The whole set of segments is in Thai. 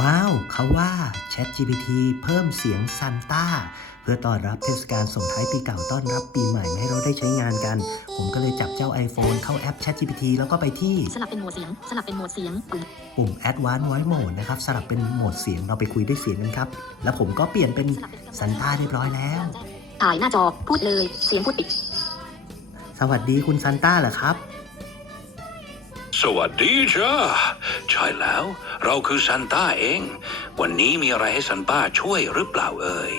ว้าว เขาว่า ChatGPT เพิ่มเสียงซันต้าเพื่อต้อนรับเทศกาลส่งท้ายปีเก่าต้อนรับปีใหม่มาให้เราได้ใช้งานกัน ผมก็เลยจับเจ้า iPhone เข้าแอป ChatGPT แล้วก็ไปที่ สลับเป็นโหมดเสียง สลับเป็นโหมดเสียง ปุ่มปุ่ม Advanced Voice Mode นะครับ สลับเป็นโหมดเสียงเราไปคุยด้วยเสียงกันครับ แล้วผมก็เปลี่ยนเป็นซันต้าเรียบร้อยแล้ว ถ่ายหน้าจอ พูดเลย เสียงพูดปิด สวัสดีคุณซันต้าเหรอครับ สวัสดีจ้าใช่แล้ว เราคือซันต้าเอง วันนี้มีอะไรให้ซันต้าช่วยหรือเปล่าเอ่ย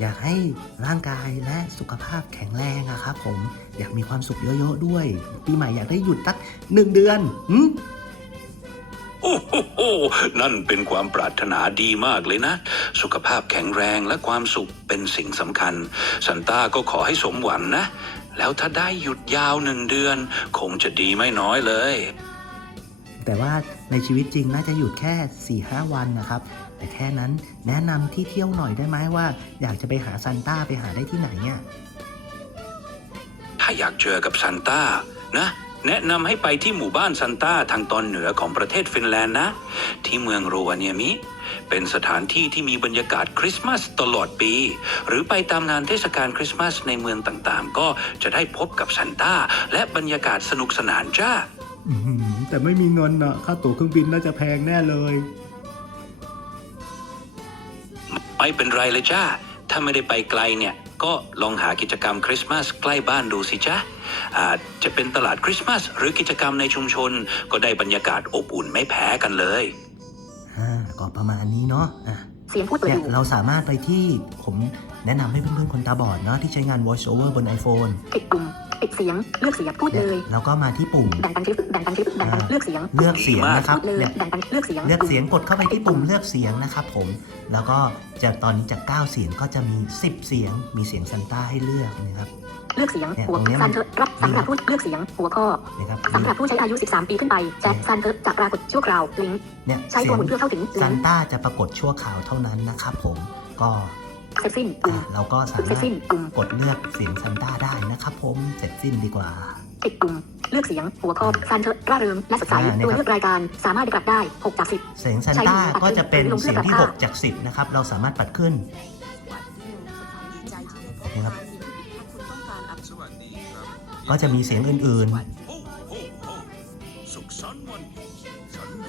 อยากให้ร่างกายและสุขภาพแข็งแรงอะครับผม อยากมีความสุขเยอะๆด้วย ปีใหม่อยากได้หยุดสักหนึ่งเดือนหืมโอ้โหโหนั่นเป็นความปรารถนาดีมากเลยนะ สุขภาพแข็งแรงและความสุขเป็นสิ่งสำคัญ ซันต้าก็ขอให้สมหวังนะ แล้วถ้าได้หยุดยาวหนึ่งเดือน คงจะดีไม่น้อยเลย แต่ว่าในชีวิตจริงน่าจะหยุดแค่4ี่ห้าวันนะครับ แต่แค่นั้นแนะนำที่เที่ยวหน่อยได้ไหมว่า อยากจะไปหาซันต้าไปหาได้ที่ไหนอะถ้าอยากเจอกับซันต้านะแนะนำให้ไปที่หมู่บ้านซันต้าทางตอนเหนือของประเทศฟินแลนด์นะ ที่เมืองโรวาเนียมิ เป็นสถานที่ที่มีบรรยากาศคริสต์มาสตลอดปี หรือไปตามงานเทศกาลคริสต์มาสในเมืองต่างๆ ก็จะได้พบกับซันต้าและบรรยากาศสนุกสนานจ้า อื้อหือแต่ไม่มีเงินอะค่าตั๋วเครื่องบินน่าจะแพงแน่เลย ไม่เป็นไรเลยจ้า ถ้าไม่ได้ไปไกลเนี่ย ก็ลองหากิจกรรมคริสต์มาสใกล้บ้านดูสิจ้าอาจจะเป็นตลาดคริสต์มาสหรือกิจกรรมในชุมชน ก็ได้บรรยากาศอบอุ่นไม่แพ้กันเลย อ่าก็ประมาณนี้เนาะอะเสียงพูดเปิดเนี่อยยู่เราสามารถไปที่ผมแนะนำให้เพื่อนๆคนตาบอดเนาะที่ใช้งาน voice over บน iPhone ปิดปุ่ม ปิดเสียง เลือกเสียงพูดเนี่เลยยแล้วก็มาที่ปุ่มแบ่งปันคลิปแบ่งปันคลิปแบ่งปันอ่าเลือกเสียง เลือกเสียงนะครับพูดเลยเนี่ยแบ่งปันเลือกเสียง เลือกเสียงกดเข้าไปที่ปุ่มเลือกเสียงนะครับผม แล้วก็จะตอนนี้จาก 9 เสียงก็จะมี 10 เสียง มีเสียงซันต้าให้เลือกนะครับเลือกเสียงเนี่ยหัวตรงเนี้ยซันเทอร์รับสำหรับผู้เลือกเสียงหัวข้อนะครับสำหรับผู้ใช้อายุ 13 ปีขึ้นไปแจ็คซันเทอร์จะปรากฏชั่วคราวลิงก์เนี่ยใช้เสีตัยวงหมุนเพื่อเข้าถึงลิซันงก์ต้าจะปรากฏชั่วคราวเท่านั้นนะครับผมก็ เสร็จสิ้นปุ่มอะเราก็สาเสร็จมารถสิ้นปุ่มกดเลือกเสียงซันต้าได้นะครับผมเสร็จสิ้นดีกว่าปิดปุ่มเลือกเสียงหัวข้อซันเทอร์ร่าเริงและสดใสอ่าเนี่ยตัวครับเลือกรายการสามารถได้กลับได้ 6 จาก 10 เสียงซันต้าก็จะเป็นเสียงที่ 6 จาก 10 นะครับ เราสามารถปัดขึ้นนะครับก็จะมีเสียงอื่นๆ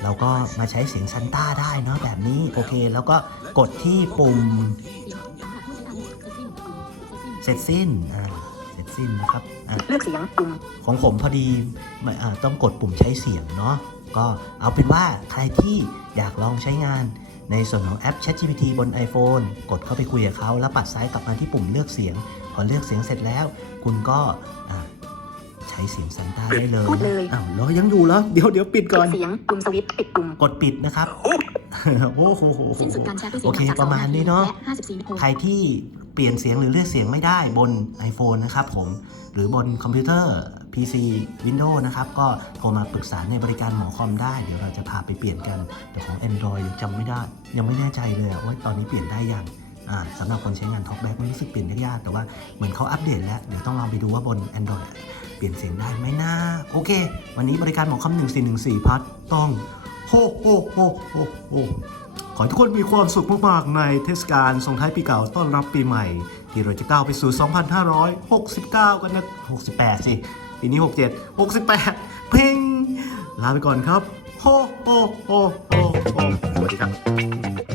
เราก็มาใช้เสียงซันต้าได้เนาะแบบนี้ โอเค แล้วก็กดที่ปุ่ม เสร็จสิ้นอ่าเสร็จสิ้นนะครับอ่าเลือกเสียงปุ่มของผมพอดีไม่อ่าต้องกดปุ่มใช้เสียงเนาะก็เอาเป็นว่าใครที่อยากลองใช้งานในส่วนของแอป ChatGPT บน iPhone กดเข้าไปคุยกับเขาแล้วปัดซ้ายกลับมาที่ปุ่มเลือกเสียง พอเลือกเสียงเสร็จแล้ว คุณก็อ่าใช้เสียงซันต้าได้เลยพูดเลยอ้าวเหรอยังอยู่เหรอเดี๋ยวเดี๋ยวปิดปิก่อดนเสียงปุ่มสวิตช์ปิดปุ่มกดปิดนะครับ โอ้โหสิ้นสุดการแชร์ด้วยเสีโอยงเคหลังจากประมาณนี้เนาะ และ54วิดีโอใครที่ เปลี่ยนเสียงหรือเลือกเสียงไม่ได้บน iPhone นะครับผม หรือบนคอมพิวเตอร์ PC Windows นะครับ ก็โทรมาปรึกษาในบริการหมอคอมได้ เดี๋ยวเราจะพาไปเปลี่ยนกัน แต่ของ Android ยังจำไม่ได้ ยังไม่แน่ใจเลยว่าตอนนี้เปลี่ยนได้ยังสำหรับคนใช้งาน TalkBack มันรู้สึกเปลี่ยนยาก แต่ว่าเหมือนเขาอัปเดตแล้ว เดี๋ยวต้องลองไปดูว่าบน Android เปลี่ยนเสียงได้ไหมนะโอเค วันนี้บริการหมอคอม1414พัทต้องโฮโฮโฮโฮโฮ ขอให้ทุกคนมีความสุขมากๆในเทศกาลส่งท้ายปีเก่าต้อนรับปีใหม่ ที่เราจะก้าวไปสู่ 2569 กันนะ 68 สิ ปีนี้ 67 68 เพ่ง ลาไปก่อนครับ โฮโฮโฮโฮโฮสวัสดีครับ